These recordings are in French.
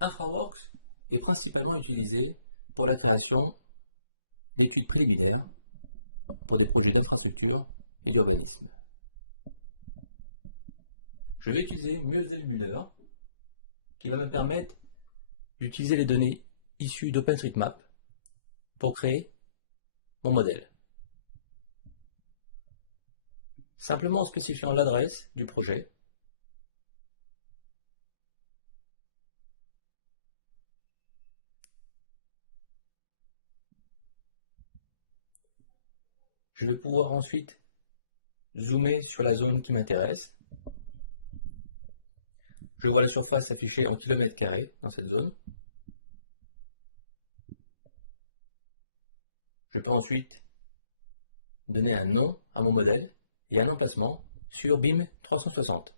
InfraWorks est principalement utilisé pour la création d'études préliminaires pour des projets d'infrastructure et d'urbanisme. Je vais utiliser Museumüller qui va me permettre d'utiliser les données issues d'OpenStreetMap pour créer mon modèle. Simplement en spécifiant l'adresse du projet, je vais pouvoir ensuite zoomer sur la zone qui m'intéresse. Je vois la surface affichée en kilomètres carrés dans cette zone. Je peux ensuite donner un nom à mon modèle et un emplacement sur BIM 360,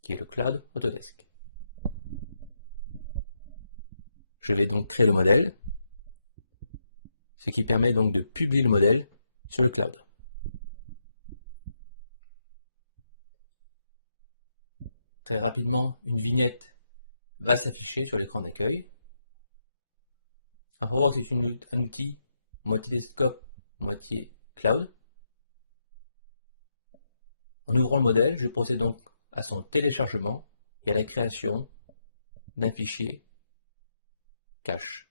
qui est le cloud Autodesk. Je vais donc créer le modèle, ce qui permet donc de publier le modèle sur le cloud. Très rapidement, une vignette va s'afficher sur l'écran d'accueil. InfraWorks est un outil moitié scope, moitié cloud. En ouvrant le modèle, je procède donc à son téléchargement et à la création d'un fichier cache.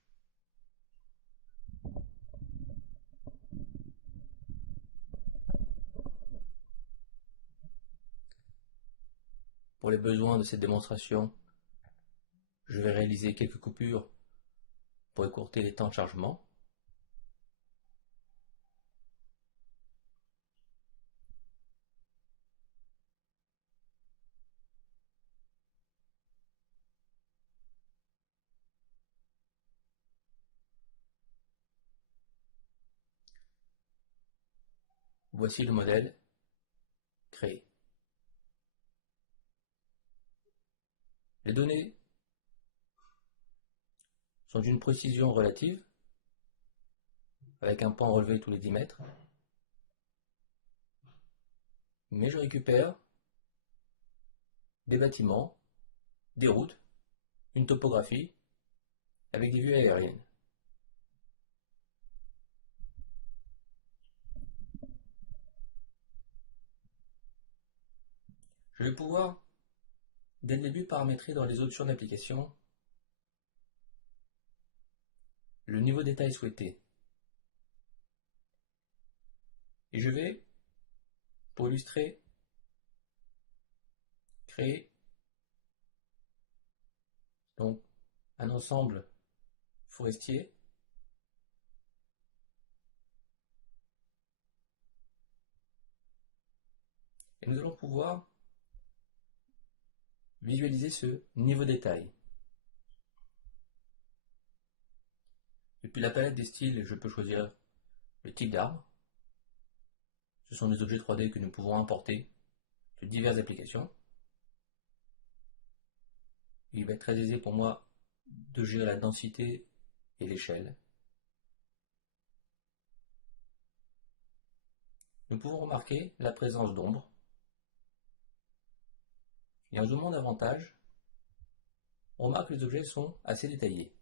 Pour les besoins de cette démonstration, je vais réaliser quelques coupures pour écourter les temps de chargement. Voici le modèle créé. Les données sont d'une précision relative, avec un pan relevé tous les 10 mètres, mais je récupère des bâtiments, des routes, une topographie, avec des vues aériennes. Je vais pouvoir, dès le début, paramétrer dans les options d'application le niveau de détail souhaité. Et je vais, pour illustrer, créer donc un ensemble forestier et nous allons pouvoir visualiser ce niveau de détail. Depuis la palette des styles, je peux choisir le type d'arbre. Ce sont des objets 3D que nous pouvons importer de diverses applications. Il va être très aisé pour moi de gérer la densité et l'échelle. Nous pouvons remarquer la présence d'ombre. Et en zoomant davantage, on remarque que les objets sont assez détaillés.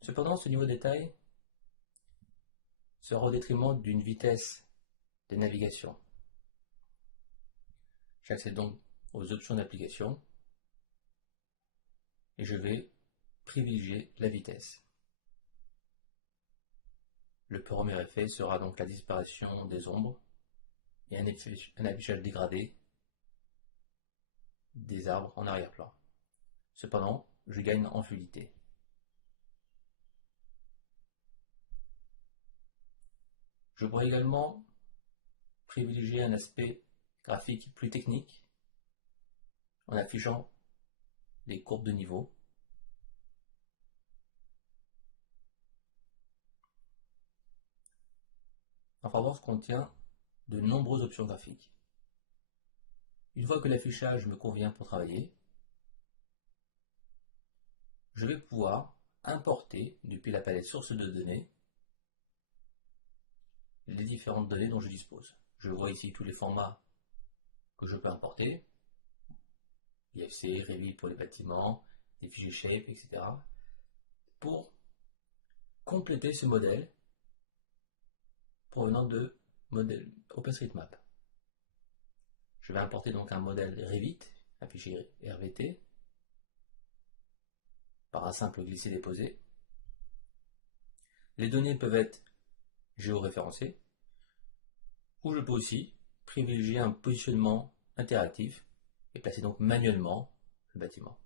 Cependant, ce niveau de détail sera au détriment d'une vitesse de navigation. J'accède donc aux options d'application et je vais privilégier la vitesse. Le premier effet sera donc la disparition des ombres et un affichage dégradé des arbres en arrière-plan. Cependant, je gagne en fluidité. Je pourrais également privilégier un aspect graphique plus technique en affichant les courbes de niveau. InfraWorks contient de nombreuses options graphiques. Une fois que l'affichage me convient pour travailler, je vais pouvoir importer depuis la palette source de données les différentes données dont je dispose. Je vois ici tous les formats que je peux importer. IFC, Revit pour les bâtiments, des fichiers Shape, etc. pour compléter ce modèle provenant de modèle OpenStreetMap. Je vais importer donc un modèle Revit, un fichier RVT, par un simple glisser-déposer. Les données peuvent être géoréférencées, ou je peux aussi privilégier un positionnement interactif et placer donc manuellement le bâtiment.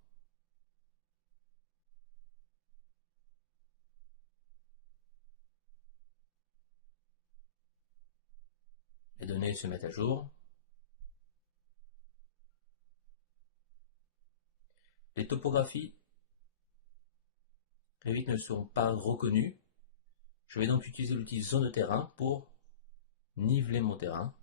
Les données se mettent à jour. Les topographies Revit ne seront pas reconnues. Je vais donc utiliser l'outil zone de terrain pour niveler mon terrain.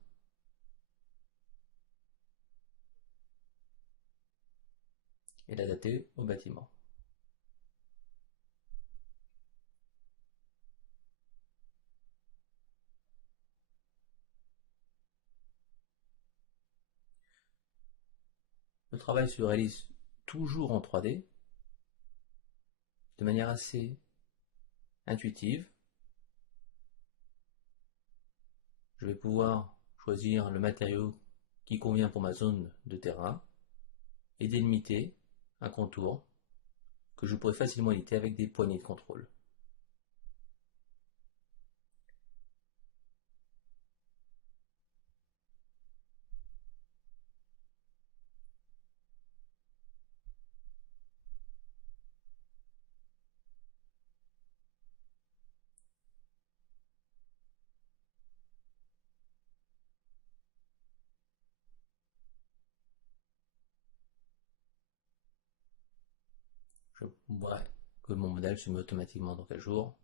Et l'adapter au bâtiment. Le travail se réalise toujours en 3D, de manière assez intuitive. Je vais pouvoir choisir le matériau qui convient pour ma zone de terrain et délimiter un contour que je pourrais facilement éditer avec des poignées de contrôle. Je vois que mon modèle se met automatiquement donc à jour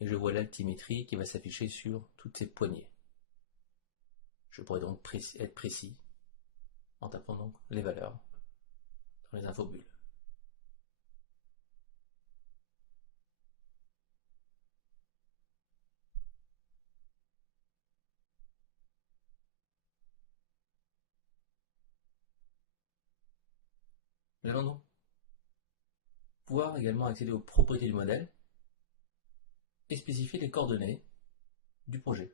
et je vois l'altimétrie qui va s'afficher sur toutes ces poignées. Je pourrais donc être précis en tapant donc les valeurs dans les infobulles. Nous allons donc pouvoir également accéder aux propriétés du modèle et spécifier les coordonnées du projet.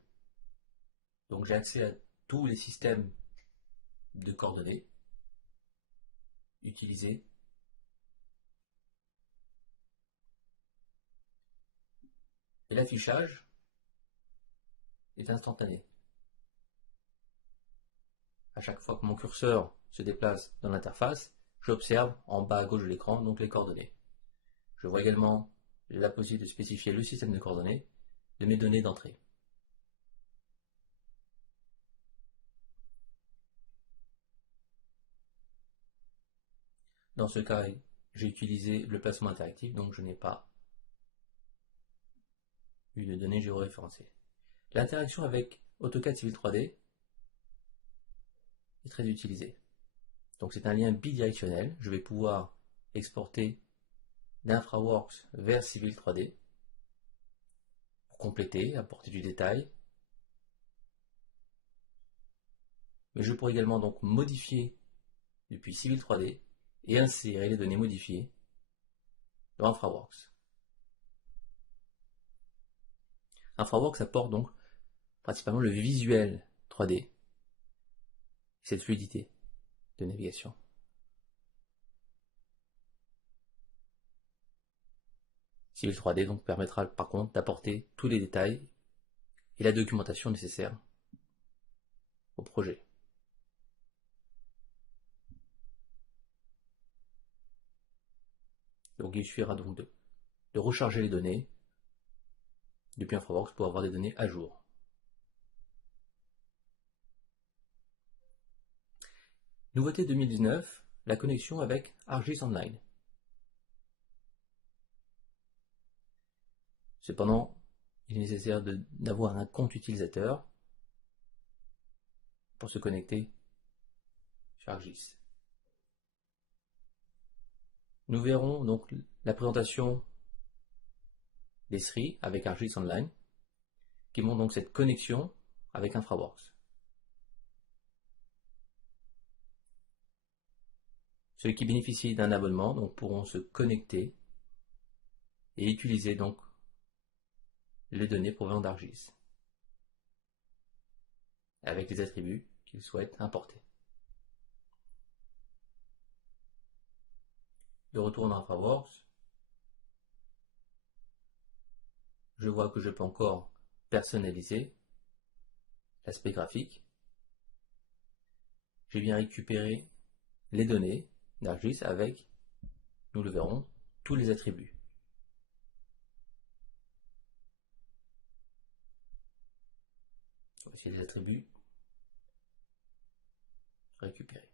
Donc j'ai accès à tous les systèmes de coordonnées utilisés et l'affichage est instantané. À chaque fois que mon curseur se déplace dans l'interface, j'observe en bas à gauche de l'écran donc les coordonnées. Je vois également la possibilité de spécifier le système de coordonnées de mes données d'entrée. Dans ce cas, j'ai utilisé le placement interactif, donc je n'ai pas eu de données géoréférencées. L'interaction avec AutoCAD Civil 3D est très utilisée. Donc c'est un lien bidirectionnel. Je vais pouvoir exporter d'InfraWorks vers Civil 3D pour compléter, apporter du détail. Mais je pourrais également donc modifier depuis Civil 3D et insérer les données modifiées dans InfraWorks. InfraWorks apporte donc principalement le visuel 3D, cette fluidité de navigation. Civil 3D donc permettra par contre d'apporter tous les détails et la documentation nécessaire au projet. Donc il suffira donc de recharger les données depuis InfraWorks pour avoir des données à jour. Nouveauté 2019, la connexion avec ArcGIS Online. Cependant, il est nécessaire d'avoir un compte utilisateur pour se connecter sur ArcGIS. Nous verrons donc la présentation des SRI avec ArcGIS Online qui montre donc cette connexion avec InfraWorks. Ceux qui bénéficient d'un abonnement donc, pourront se connecter et utiliser donc les données provenant d'ArcGIS avec les attributs qu'ils souhaitent importer. De retour dans InfraWorks, je vois que je peux encore personnaliser l'aspect graphique. J'ai bien récupéré les données d'ArcGIS avec, nous le verrons, tous les attributs. Voici les attributs récupérés.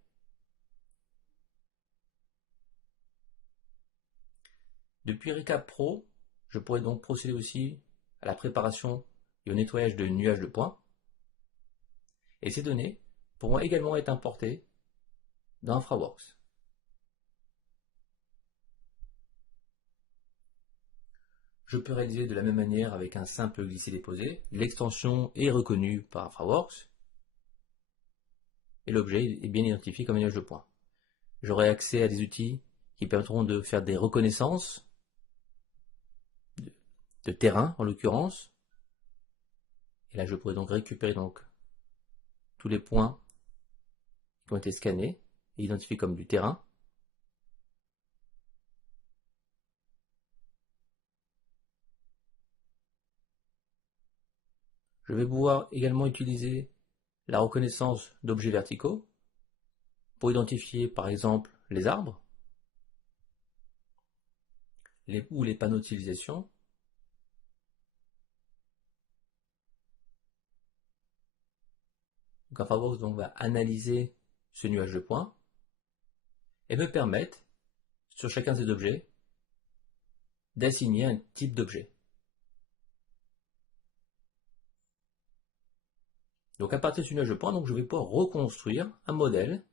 Depuis Recap Pro, je pourrais donc procéder aussi à la préparation et au nettoyage de nuages de points. Et ces données pourront également être importées dans InfraWorks. Je peux réaliser de la même manière avec un simple glisser-déposer. L'extension est reconnue par InfraWorks et l'objet est bien identifié comme un nuage de points. J'aurai accès à des outils qui permettront de faire des reconnaissances de terrain en l'occurrence. Et là je pourrai donc récupérer tous les points qui ont été scannés et identifiés comme du terrain. Je vais pouvoir également utiliser la reconnaissance d'objets verticaux pour identifier par exemple les arbres ou les panneaux d'utilisation. Donc InfraWorks va analyser ce nuage de points et me permettre, sur chacun de ces objets, d'assigner un type d'objet. Donc à partir de ce nuage de points, je vais pouvoir reconstruire un modèle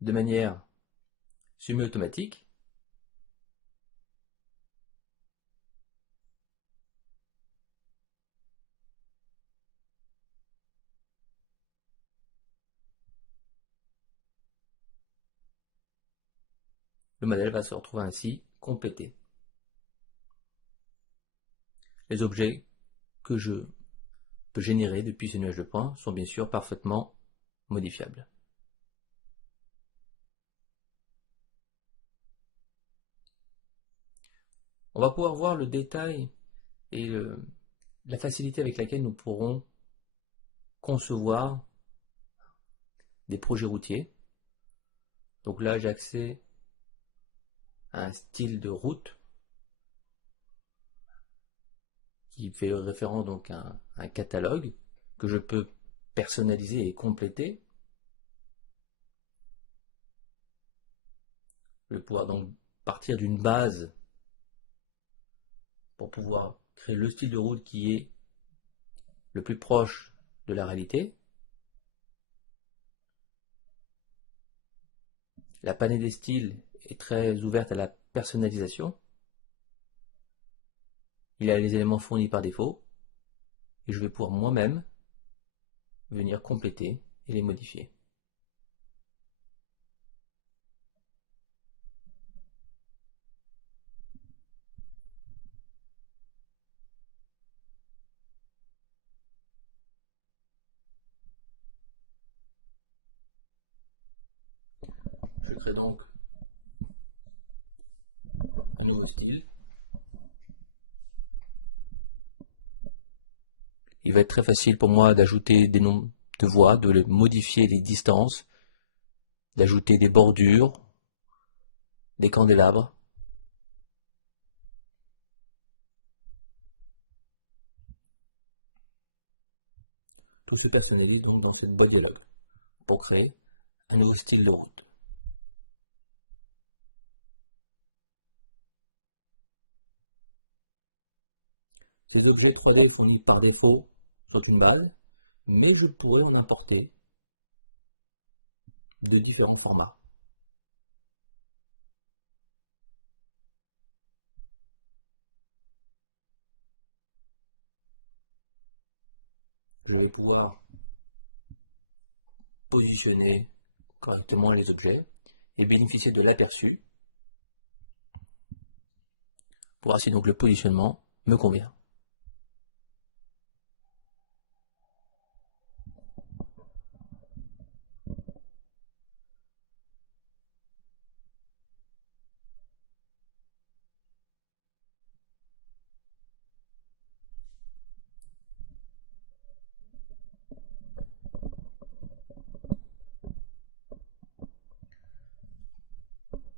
de manière semi-automatique. Le modèle va se retrouver ainsi complété. Les objets que je peux générer depuis ce nuage de points sont bien sûr parfaitement modifiables. On va pouvoir voir le détail et la facilité avec laquelle nous pourrons concevoir des projets routiers. Donc là, j'ai accès à un style de route qui fait référence donc à un catalogue que je peux personnaliser et compléter. Je vais pouvoir donc partir d'une base pour pouvoir créer le style de route qui est le plus proche de la réalité. La panée des styles est très ouverte à la personnalisation. Il a les éléments fournis par défaut et je vais pouvoir moi-même venir compléter et les modifier. Je crée donc un nouveau style. Il va être très facile pour moi d'ajouter des noms de voies, de modifier les distances, d'ajouter des bordures, des candélabres. Tout se personnalise donc dans cette boîte dialogue pour créer un nouveau style de route. Ces objets créés fournis par défaut sont une base, mais je pourrais importer de différents formats. Je vais pouvoir positionner correctement les objets et bénéficier de l'aperçu pour voir si donc le positionnement me convient.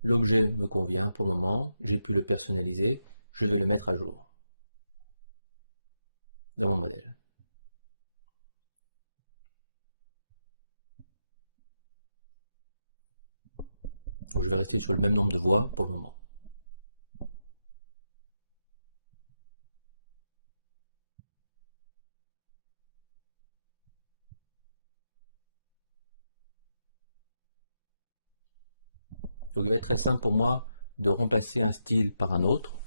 L'objet me convient pour le moment, je peux le personnaliser, je vais le mettre à jour dans mon modèle. Je vais rester sur le même endroit pour le moment. Il va être très simple pour moi de remplacer un style par un autre.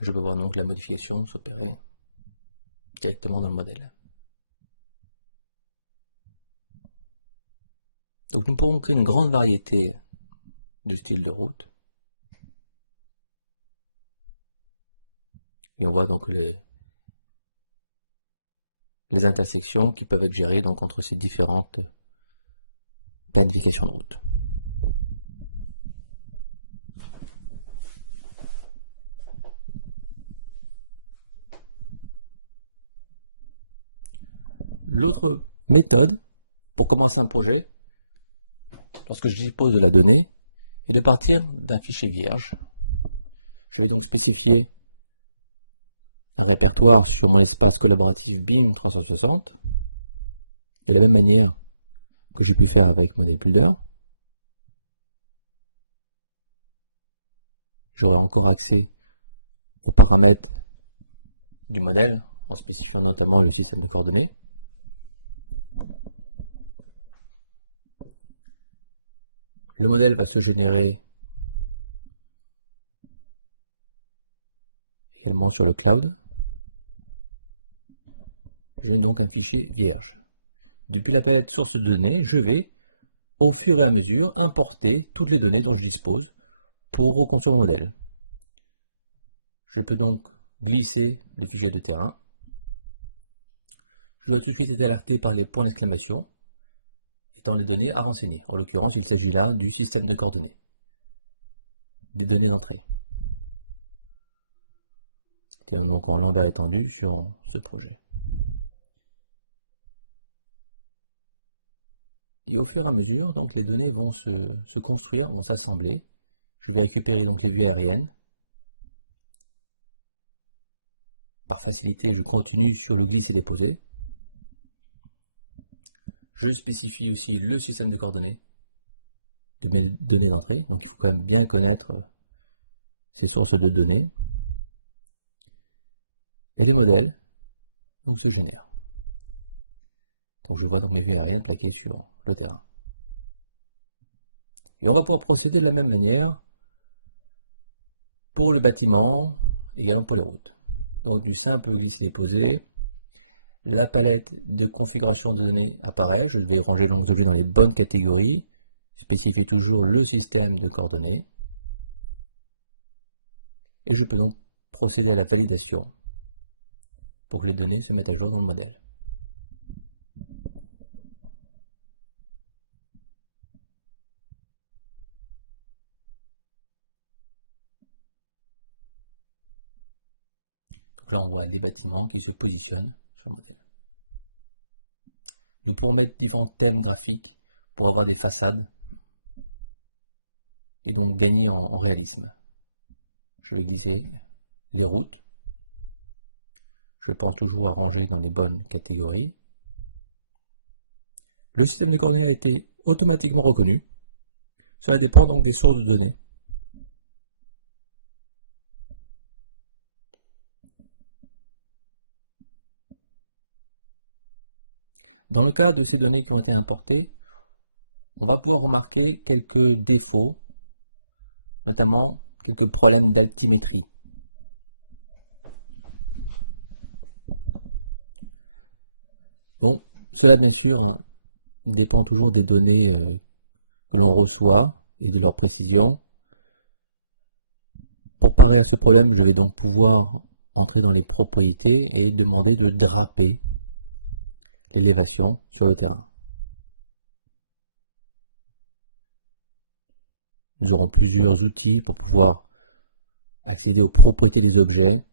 Je peux voir donc la modification s'opérer directement dans le modèle. Donc nous pourrons créer une grande variété de styles de route. Et on voit donc les intersections qui peuvent être gérées donc entre ces différentes planifications de route. L'autre méthode pour commencer un projet, lorsque je dispose de la donnée, est de partir d'un fichier vierge. Je vais donc spécifier un répertoire sur mon espace collaboratif BIM 360, de la même manière que je peux faire avec mon Eplida. J'aurai encore accès aux paramètres du modèle, en spécifiant notamment le système de coordonnées. Le modèle va se générer seulement sur le cloud. Je vais donc un fichier vierge. Depuis la palette source de données, je vais, au fur et à mesure, importer toutes les données dont je dispose pour reconstruire le modèle. Je peux donc glisser le sujet de terrain. Je dois tout de suite être alerté par les points d'exclamation dans les données à renseigner. En l'occurrence, il s'agit là du système de coordonnées, des données d'entrée. C'est donc un mandat étendu sur ce projet. Et au fur et à mesure, donc, les données vont se construire, vont s'assembler. Je vais récupérer donc les vues aériennes. Par facilité, je continue sur le glisse et déposer. Je spécifie aussi le système de coordonnées de mes données d'entrée. Donc il faut quand même bien connaître ces sources de données. Et le modèle se génère. Donc je vois donc les vues aériennes plaquées sur le terrain. Et on va pouvoir procéder de la même manière pour le bâtiment, également pour la route. Donc du simple glisse et déposer. La palette de configuration de données apparaît, je vais ranger les objets dans les bonnes catégories, spécifier toujours le système de coordonnées, et je peux donc procéder à la validation pour que les données se mettent à jour dans le modèle. Donc là, on voit des bâtiments qui se positionnent sur le modèle. Nous pouvons mettre différents thèmes graphiques pour avoir des façades et donc gagner en réalisme. Je vais viser les routes. Je pense toujours à ranger dans les bonnes catégories. Le système de coordonnées a été automatiquement reconnu. Cela dépend donc des sources de données. Dans le cas de ces données qui ont été importées, on va pouvoir remarquer quelques défauts, notamment quelques problèmes d'altimétrie. Bon, cela bien sûr dépend toujours des données que l'on reçoit et de leur précision. Pour pallier à ce problème, vous allez donc pouvoir entrer dans les propriétés et demander de draper l'élévation sur le terrain. Nous aurons plusieurs outils pour pouvoir accéder aux propriétés des objets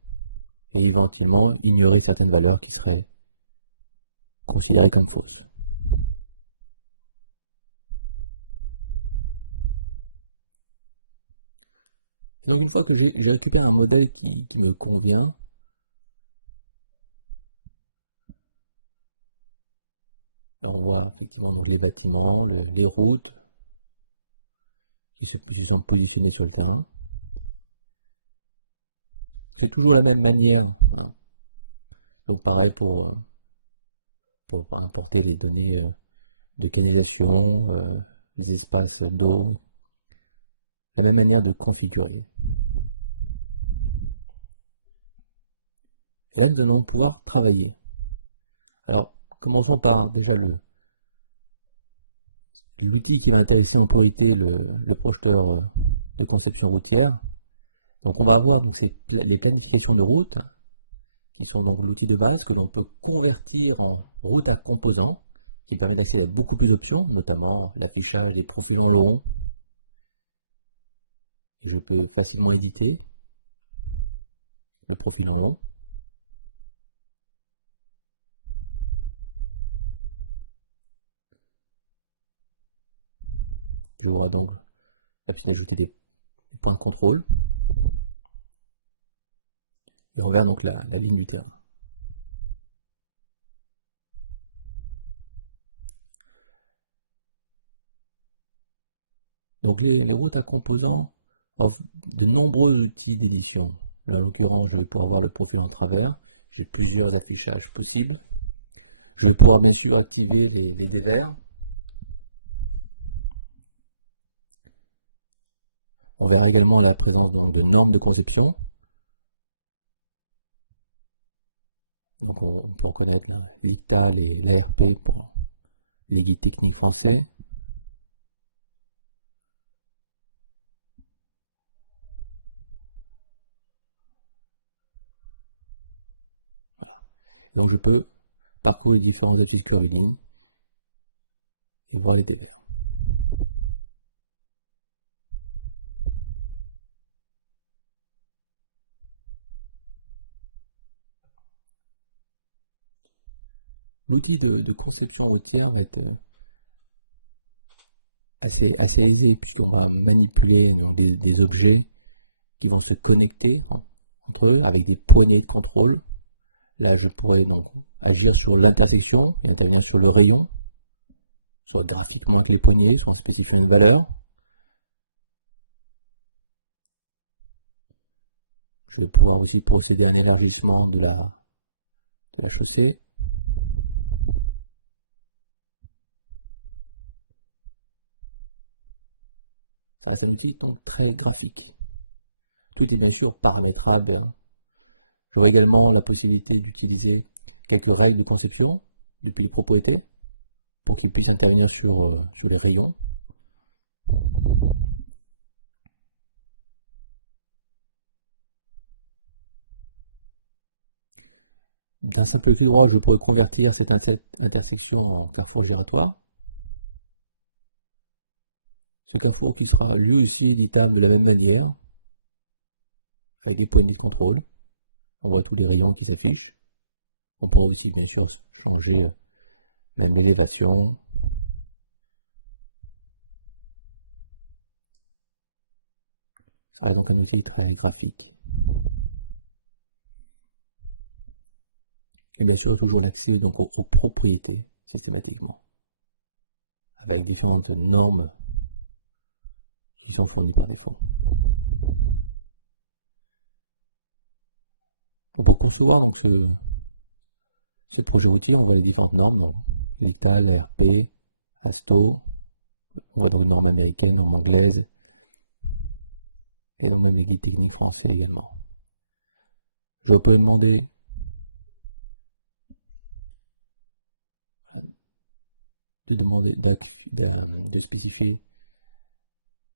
et éventuellement ignorer certaines valeurs qui seraient considérées comme fausses. Et une fois que j'ai écouté un modèle qui me convient, on voit effectivement les bâtiments, les routes qui sont positionnés sur le terrain. C'est toujours la même manière. Donc pareil pour importer les données de localisation, des espaces d'eau, c'est la même manière de configurer. Là, nous allons pouvoir travailler. Alors, commençons par déjà l'outil qui va intéresser en priorité le prochoir de conception routière. Donc on va avoir les planifications de route, qui sont dans l'outil de base que l'on peut convertir en route à composants, qui permet d'accéder à beaucoup plus d'options, notamment l'affichage des précisions long. Je peux facilement éditer le profil long. Je vais donc ajouter des points de contrôle. Et on regarde donc la ligne du terme. Donc les routes à composants offrent de nombreux outils d'édition. Là, en l'occurrence, je vais pouvoir avoir le profil en travers. J'ai plusieurs affichages possibles. Je vais pouvoir bien sûr activer les dévers. On verra également la présence des normes de conception. Donc on peut reconnaître l'ISPA, les ARP pour les guides techniques français. Donc je peux parcourir les différents affiches de lignes et voir les dévers. L'outil de conception routière est assez aisé pour manipuler des objets qui vont se connecter avec des poignées de contrôle. Là, je pourrais donc agir sur l'intersection, notamment sur le rayon, sur le graphique qui est poignées, sur spécifier une valeur. Je vais pouvoir aussi procéder à l'élargissement de la chaussée. C'est un outil très graphique. Tout est bien sûr paramétrable. J'aurai également la possibilité d'utiliser quelques règles de conception depuis les propriétés pour qu'ils puissent intervenir sur les rayons. Dans cette petit ouvrage, je peux convertir cette intersection en carrefour gératoire. Ce carrefour qui sera lui aussi éditable de la même manière, avec des poignées de contrôle, avec des rayons qui s'affichent. On peut aussi bien sûr changer l'élévation. Donc un outil très graphique. Et bien sûr, toujours accès donc, aux propriétés systématiquement, avec différentes normes qui sont fournies par l'écran. On peut concevoir cette progéniture avec différentes normes, ITAL, RP, ASTO, américaine, en anglaise, et on a des pays en français également. Je peux demander de spécifier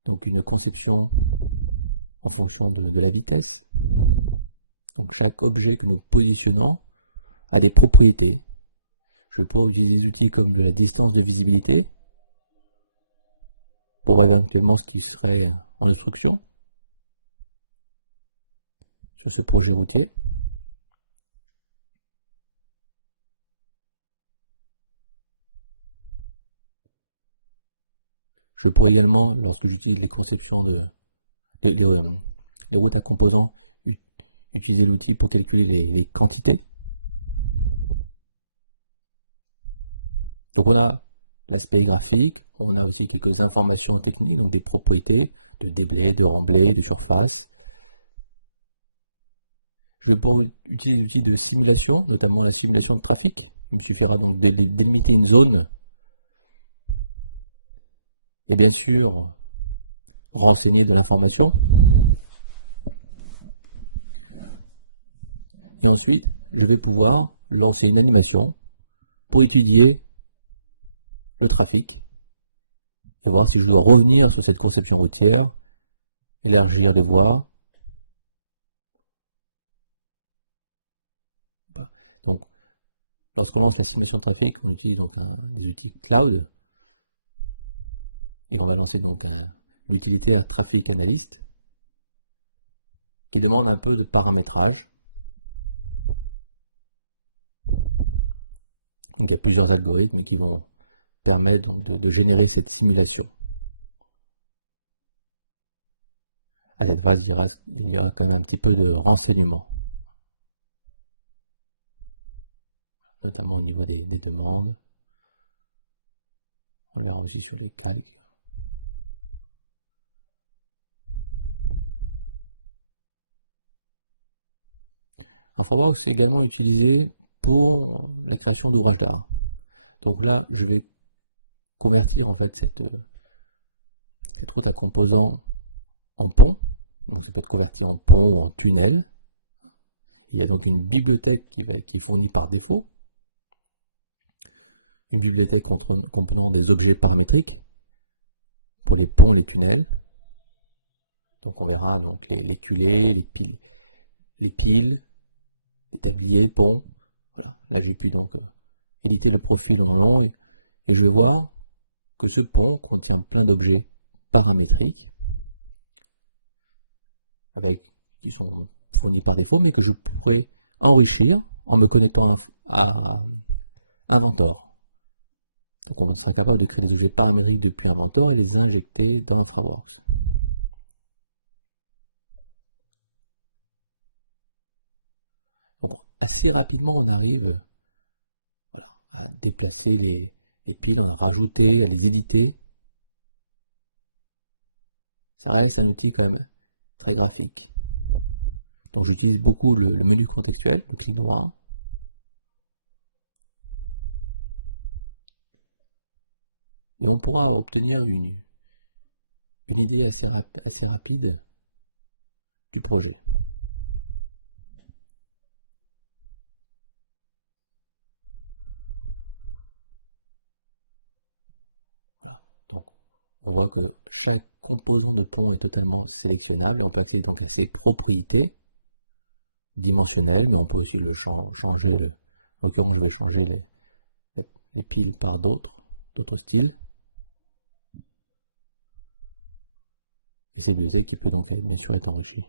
donc une conception en fonction de la vitesse. Donc chaque objet que nous positionnons a des propriétés. Je peux utiliser comme de la distance de visibilité pour avoir une masse qui serait en instruction sur cette propriété. Je peux également utiliser les conceptions de data composants, utiliser l'outil pour calculer les quantités. Voilà l'aspect graphique, on a aussi quelques informations techniques, des propriétés, de degrés, de rendu, de surface. Je peux utiliser l'outil de simulation, notamment la simulation de trafic. Il suffira de délimiter une zone. Et bien sûr, renseigner de l'information. Et ensuite, je vais pouvoir lancer une animation pour étudier le trafic. Pour voir si je dois revenir sur cette conception routière. Et là, je vais aller voir. Donc, la transformation sur trafic, on utilise l'outil cloud. Et on va lancer l'utilité Traffic Analyst, qui demande un peu de paramétrage. Il y a plusieurs algorithmes qui vont permettre de générer cette simulation. Alors là, il y a quand même un petit peu de renseignement. Notamment au niveau des diagrammes. On va enregistrer les tailles. Il faudra aussi également utiliser pour la création du brancard. Donc là, je vais convertir en fait cette truc à composant en pont. Donc je peux convertir en pont ou en tunnel. Il y a donc une bibliothèque qui est fournie par défaut. Une bibliothèque comprenant les objets paramétriques pour les ponts et les tunnels. Donc on verra donc, les tunnels, les pluies, les tabliers, les ponts, la véhicule. Donc qualité de profil de moi, et je vois que ce pont contient plein d'objets paramétriques qui sont fournis par défaut, mais que je pourrais enrichir en me connectant à un moteur. C'est-à-dire que je serais capable de créer des épargnes depuis un moteur et les injecter dans le framework. Assez rapidement, on arrive à déplacer les plumes, à rajouter, à les éviter. Ça reste un outil quand même très graphique. Donc j'utilise beaucoup le menu contextuel, le tribunal. Et on pourra obtenir une idée assez rapide du projet. Donc, on voit que chaque composant de pont est totalement sélectionnable, on peut aussi donc ses propriétés dimensionnelles, et on peut aussi changer les piles par d'autres, des textiles. C'est des objets qui peuvent donc bien sûr être enrichis.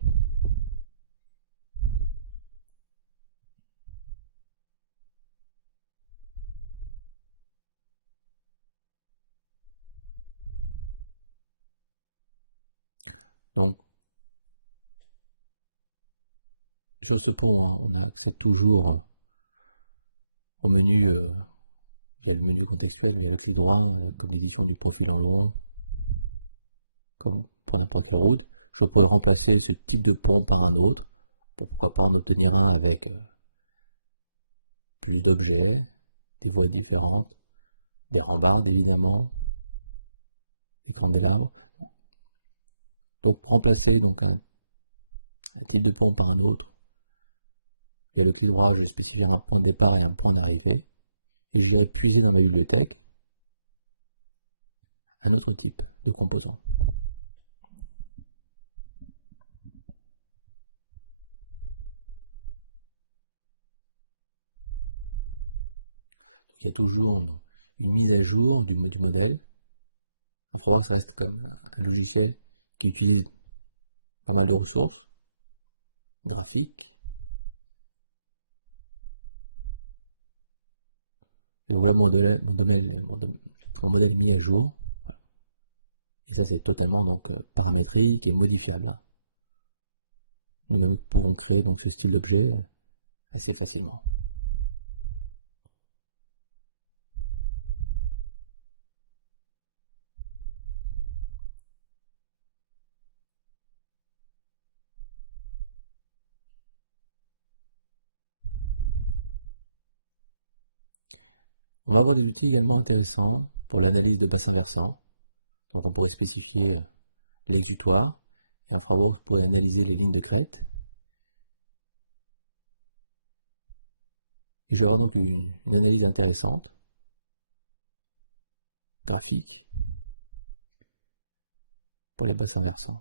Donc, ce qu'on fait toujours au menu, le menu contextuel de l'océan, comme l'édition du profil numéro, comme pour un profil, je peux remplacer ce type de pont par un autre, pourquoi par des éléments avec plus d'objets, des voies différentes, des radars évidemment, moderne. Donc remplacer donc, un type de pont par l'autre, et l'équilibrage est spécifiquement un point de départ et un point d'arrivée, et je vais puiser dans la bibliothèque un autre type de compétence. Il y a toujours une mise à jour d'une méthodologie. En soi, ça reste comme un logiciel qui utilise pas mal de ressources graphiques. Le modèle mis à jour. Et ça, c'est totalement donc, paramétrique et modifiable. Et nous pouvons créer donc, ce style d'objet assez facilement. On va avoir des outils également intéressants pour l'analyse de passé versant. Donc on peut spécifier l'exutoire et après on peut analyser les lignes de crête. Et vous aurez donc une analyse intéressante, graphique, pour le bassin versant.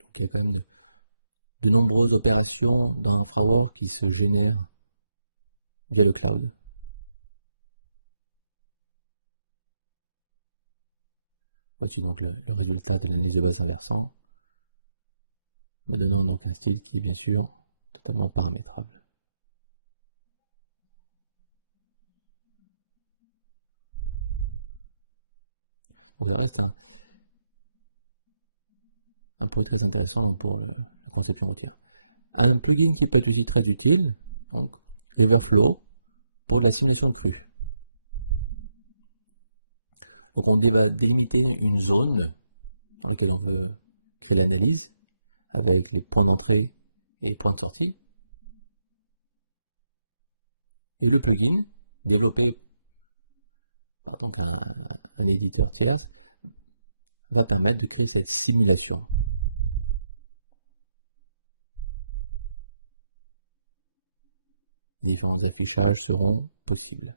Donc il y a quand même de nombreuses opérations dans l'infrarouge qui se génèrent via le cloud. Voici donc le résultat de l'analyse de bassin versant. Mais le nombre de style qui est bien sûr totalement paramétrable. Voilà, c'est un point très intéressant pour la conception entière. Un plugin qui peut être aussi très utile, donc Overflow, pour la solution de flux. Donc on va délimiter une zone dans laquelle on veut créer l'analyse, avec les points d'entrée et les points de sortie. Et le plugin, développé par un éditeur tiers, va permettre de créer cette simulation. Les différents affichages seront possibles.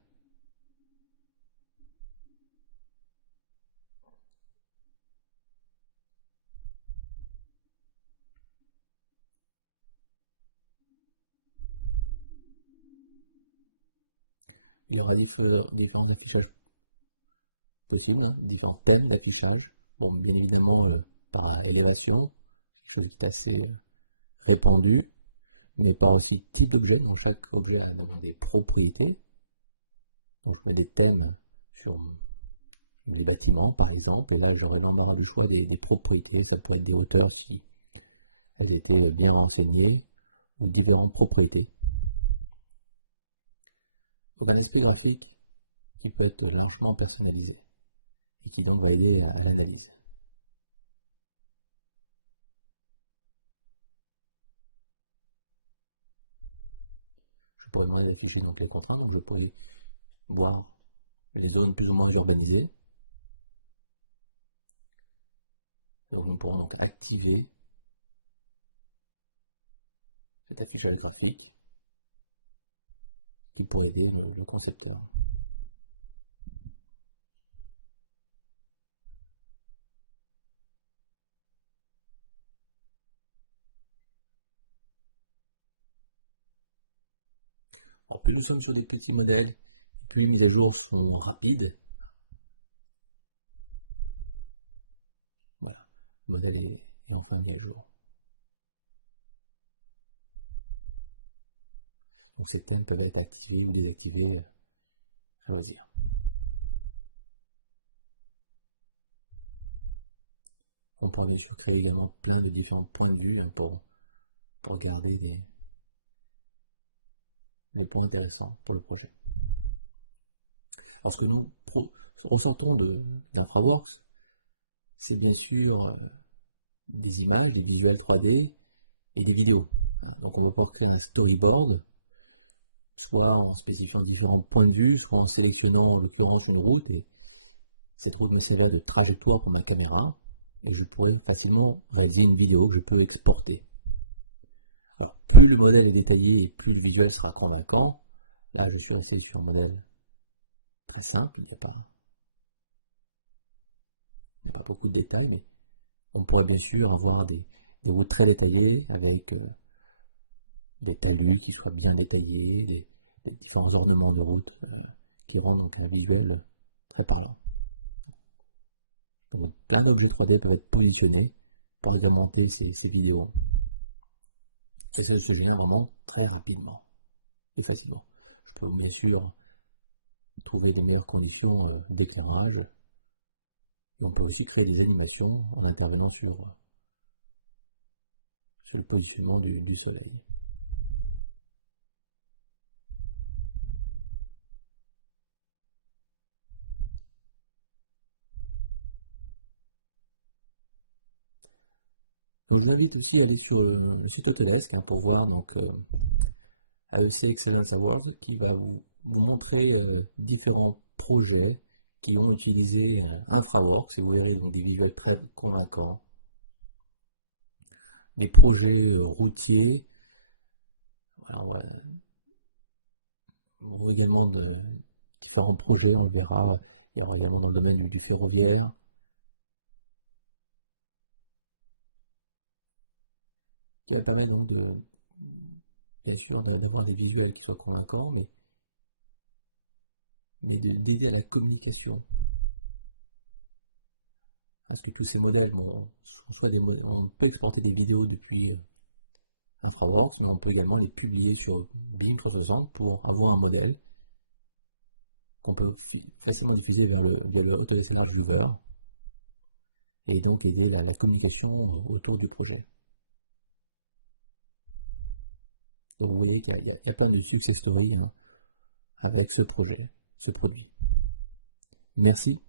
Il y aura différents affichages possibles, différents thèmes d'affichage. Bon, bien évidemment, par élévation, c'est assez répandu, mais par aussi type d'objet. Dans chaque objet a vraiment des propriétés. Donc, je fais des thèmes sur des bâtiments, par exemple, et là, j'aurais vraiment le choix des propriétés. Ça peut être des hauteurs si elles étaient bien renseignées, ou différentes propriétés. On a un effet graphique qui peut être largement personnalisé et qui va envoyer à l'analyse. Je peux avoir des fichiers donc les contraintes, je peux voir les zones plus ou moins urbanisées. Et on pourra donc activer cet affichage graphique qui pourrait aider le concepteur. Alors, plus nous sommes sur des petits modèles, plus les jours sont rapides. Voilà, le modèle est enfin mis à jour. Donc ces thèmes peuvent être activés ou désactivés à choisir. On peut bien sûr créer également plein de différents points de vue pour garder des points intéressants pour le projet. Alors ce que nous ressentons d'InfraWorks, c'est bien sûr des images, des visuels 3D et des vidéos. Donc on va pouvoir créer un storyboard soit en spécifiant différents points de vue, soit en sélectionnant le courant sur les routes, et c'est trop d'intérêt de trajectoire pour ma caméra, et je pourrais facilement réaliser une vidéo que je peux exporter. Alors, plus le modèle est détaillé et plus le visuel sera convaincant. Là, je suis en sélection modèle plus simple, il n'y a pas beaucoup de détails, mais on pourrait bien sûr avoir des routes très détaillées avec des talus qui soient bien détaillés, des différents ornements de route qui rendent un visuel très parlant. Donc, plein d'objets 3D peuvent être positionnés pour augmenter ces vidéos. Et ça se fait généralement très rapidement et facilement. Je peux bien sûr trouver de meilleures conditions d'éclairage. Et on peut aussi créer des animations en intervenant sur le positionnement du soleil. Je vous invite aussi à aller sur le site Autodesk pour voir AEC Excellence Awards qui va vous montrer différents projets qui ont utilisé InfraWorks, et vous verrez des visuels très convaincants. Des projets routiers, alors voilà, également de différents projets, on verra, il y a également dans le domaine du ferroviaire. Il y a pas mal bien sûr, d'avoir des visuels qui soient convaincants, mais d'aider à la communication. Parce que tous ces modèles, on peut exporter des vidéos depuis InfraWorks, mais on peut également les publier sur Bing par exemple pour avoir un modèle qu'on peut facilement diffuser vers le Autodesk Large Viewer et donc aider la communication autour du projet. Donc vous voyez qu'il y a pas de success story avec ce projet, ce produit. Merci.